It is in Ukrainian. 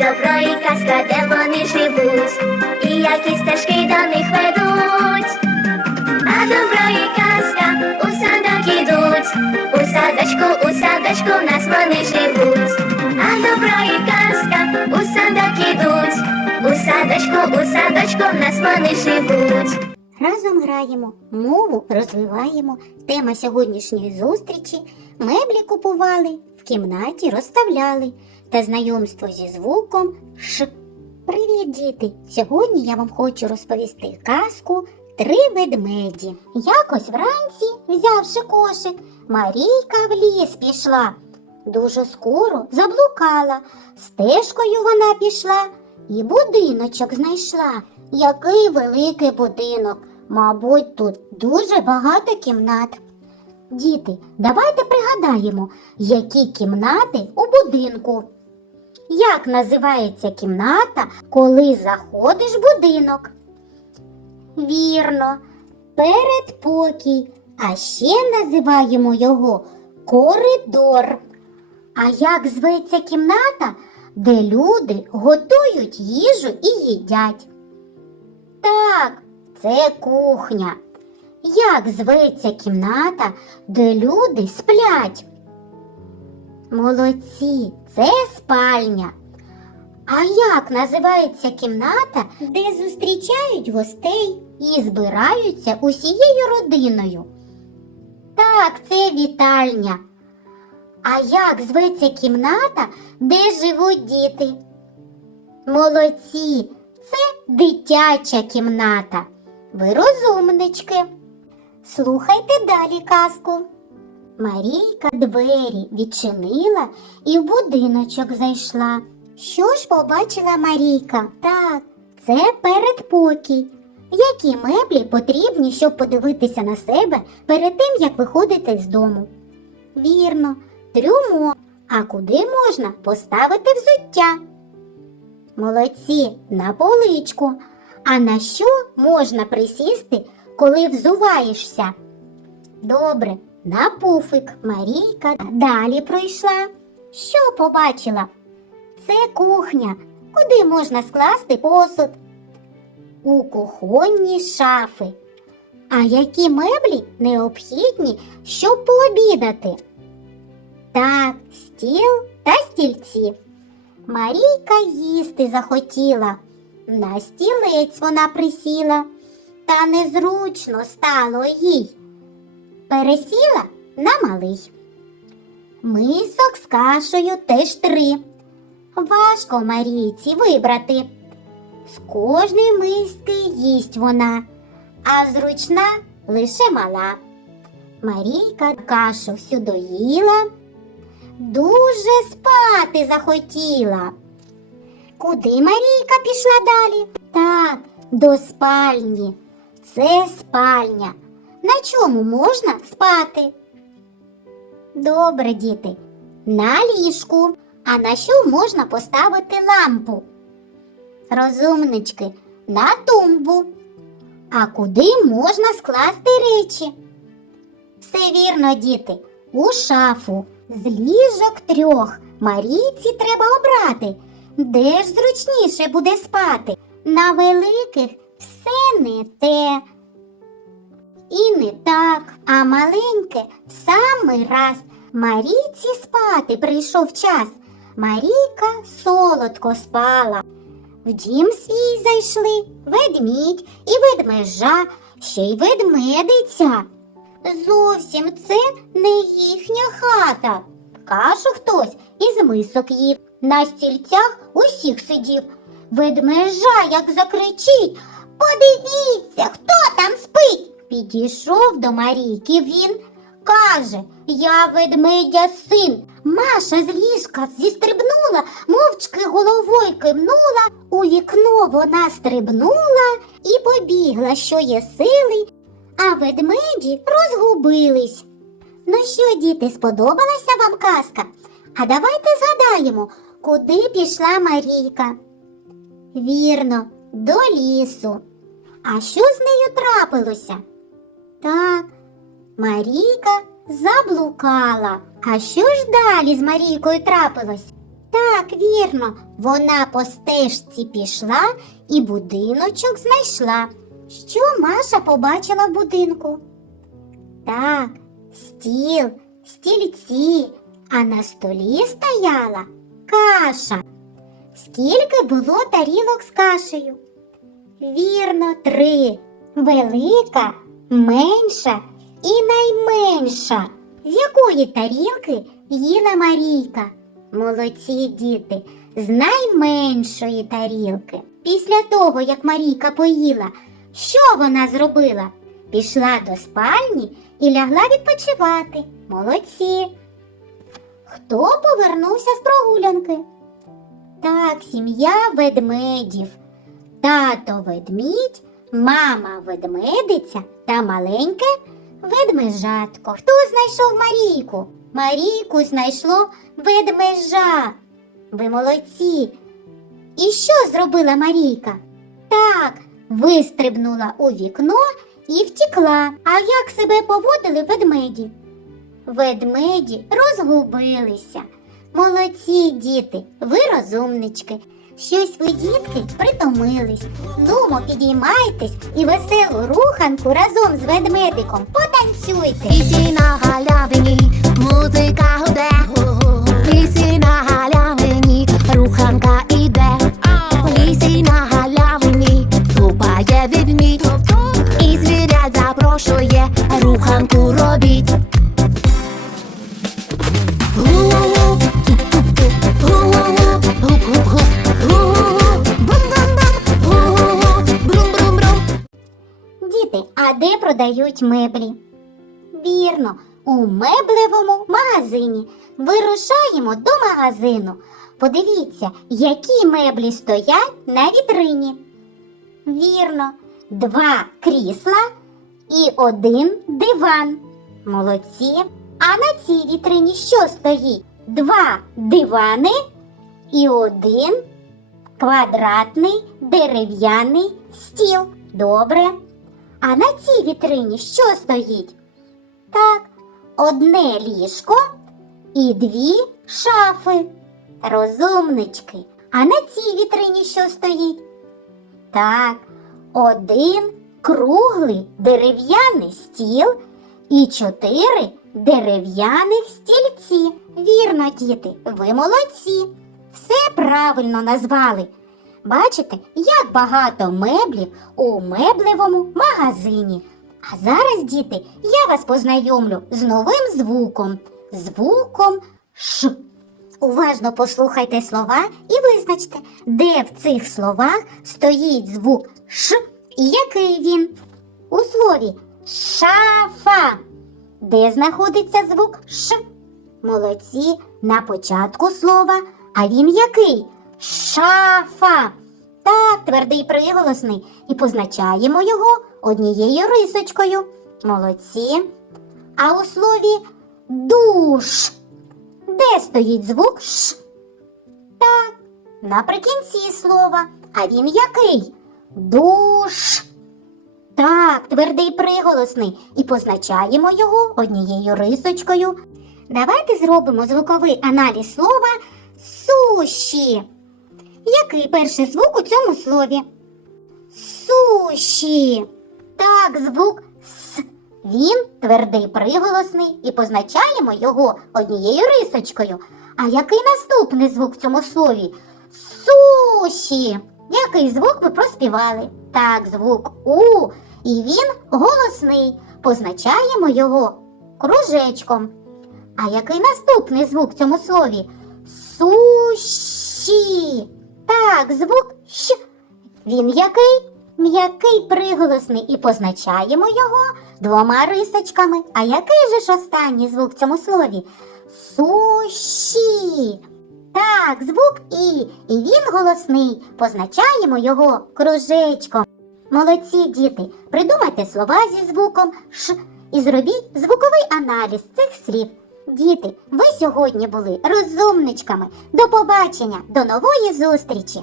добро і казка, де вони живуть, і які стежки до них ведуть. А добро і казка у садок ідуть, у садочку, у садочку в нас вони живуть. А добро і казка у садок ідуть, у садочку, у садочку в нас вони живуть. Разом граємо, мову розвиваємо. Тема сьогоднішньої зустрічі меблі купували, в кімнаті розставляли та знайомство зі звуком Ш. Привіт, діти! Сьогодні я вам хочу розповісти казку Три ведмеді. Якось вранці, взявши кошик, Марійка в ліс пішла. Дуже скоро заблукала. Стежкою вона пішла і будиночок знайшла. Який великий будинок. Мабуть, тут дуже багато кімнат. Діти, давайте пригадаємо, які кімнати у будинку. Як називається кімната, коли заходиш в будинок? Вірно, передпокій, а ще називаємо його коридор. А як зветься кімната, де люди готують їжу і їдять? Так, це кухня. Як зветься кімната, де люди сплять? Молодці, це спальня. А як називається кімната, де зустрічають гостей і збираються усією родиною? Так, це вітальня. А як зветься кімната, де живуть діти? Молодці, це дитяча кімната. Ви розумнички. Слухайте далі казку. Марійка двері відчинила і в будиночок зайшла. Що ж побачила Марійка? Так, це передпокій. Які меблі потрібні, щоб подивитися на себе перед тим, як виходити з дому? Вірно, трюмо. А куди можна поставити взуття? Молодці, на поличку. А на що можна присісти, коли взуваєшся? Добре, на пуфик Марійка далі пройшла. Що побачила? Це кухня, куди можна скласти посуд? У кухонні шафи. А які меблі необхідні, щоб пообідати? Так, стіл та стільці. Марійка їсти захотіла. На стілець вона присіла, та незручно стало їй. Пересіла на малий. Мисок з кашею теж три. Важко Марійці вибрати. З кожної миски їсть вона, а зручна лише мала. Марійка кашу всю доїла, дуже спати захотіла. Куди Марійка пішла далі? Так, до спальні. Це спальня. На чому можна спати? Добре, діти. На ліжку. А на що можна поставити лампу? Розумнички, на тумбу. А куди можна скласти речі? Все вірно, діти, у шафу. З ліжок трьох Марійці треба обрати. Де ж зручніше буде спати? На великих все не те. І не так, а маленьке в самий раз. Марійці спати прийшов час. Марійка солодко спала. В дім свій зайшли ведмідь і ведмежа, ще й ведмедиця. Зовсім це не їхня хата. Кашу хтось із мисок їв. На стільцях усіх сидів. Ведмежа як закричить. Подивіться, хто там спить. Підійшов до Марійки він. Каже, я ведмедя син. Маша з ліжка зістрибнула, мовчки головою кивнула, у вікно вона стрибнула і побігла, що є сили, а ведмеді розгубились. Ну що, діти, сподобалася вам казка? А давайте згадаємо, куди пішла Марійка. Вірно, до лісу. А що з нею трапилося? Так, Марійка заблукала. А що ж далі з Марійкою трапилось? Так, вірно, вона по стежці пішла і будиночок знайшла. Що Маша побачила в будинку? Так, стіл, стільці, а на столі стояла каша. Скільки було тарілок з кашею? Вірно, три. Велика, менша і найменша. З якої тарілки їла Марійка? Молодці діти, з найменшої тарілки. Після того, як Марійка поїла, що вона зробила? Пішла до спальні і лягла відпочивати. Молодці. Хто повернувся з прогулянки? Так, сім'я ведмедів. Тато ведмідь, мама ведмедиця та маленьке ведмежатко. Хто знайшов Марійку? Марійку знайшло ведмежа. Ви молодці. І що зробила Марійка? Так, вистрибнула у вікно і втікла. А як себе поводили ведмеді? Ведмеді розгубилися. Молодці, діти, ви розумнички. Щось ви, дітки, притомились. Нумо, підіймайтесь і веселу руханку разом з ведмедиком потанцюйте. Ісі на галявині, продають меблі? Вірно, у меблевому магазині. Вирушаємо до магазину. Подивіться, які меблі стоять на вітрині. Вірно, два крісла і один диван. Молодці. А на цій вітрині що стоїть? Два дивани і один квадратний дерев'яний стіл. Добре. А на цій вітрині що стоїть? Так, одне ліжко і дві шафи. Розумнички. А на цій вітрині що стоїть? Так, один круглий дерев'яний стіл і чотири дерев'яних стільці. Вірно, діти, ви молодці. Все правильно назвали. Бачите, як багато меблів у меблевому магазині. А зараз, діти, я вас познайомлю з новим звуком. Звуком Ш. Уважно послухайте слова і визначте, де в цих словах стоїть звук Ш і який він. У слові шафа. Де знаходиться звук Ш? Молодці на початку слова. А він який? Шафа. Так, твердий приголосний. І позначаємо його однією рисочкою. Молодці. А у слові душ. Де стоїть звук Ш? Так, наприкінці слова. А він який? Душ. Так, твердий приголосний. І позначаємо його однією рисочкою. Давайте зробимо звуковий аналіз слова суші. Який перший звук у цьому слові? Суші. Так, звук С. Він твердий приголосний і позначаємо його однією рисочкою. А який наступний звук в цьому слові? Суші. Який звук ви проспівали? Так, звук У. І він голосний. Позначаємо його кружечком. А який наступний звук в цьому слові? Суші. Так, звук Щ. Він який? М'який приголосний і позначаємо його двома рисочками. А який же ж останній звук в цьому слові? Суші. Так, звук І. І він голосний. Позначаємо його кружечком. Молодці діти, придумайте слова зі звуком Ш і зробіть звуковий аналіз цих слів. Діти, ви сьогодні були розумничками. До побачення, до нової зустрічі!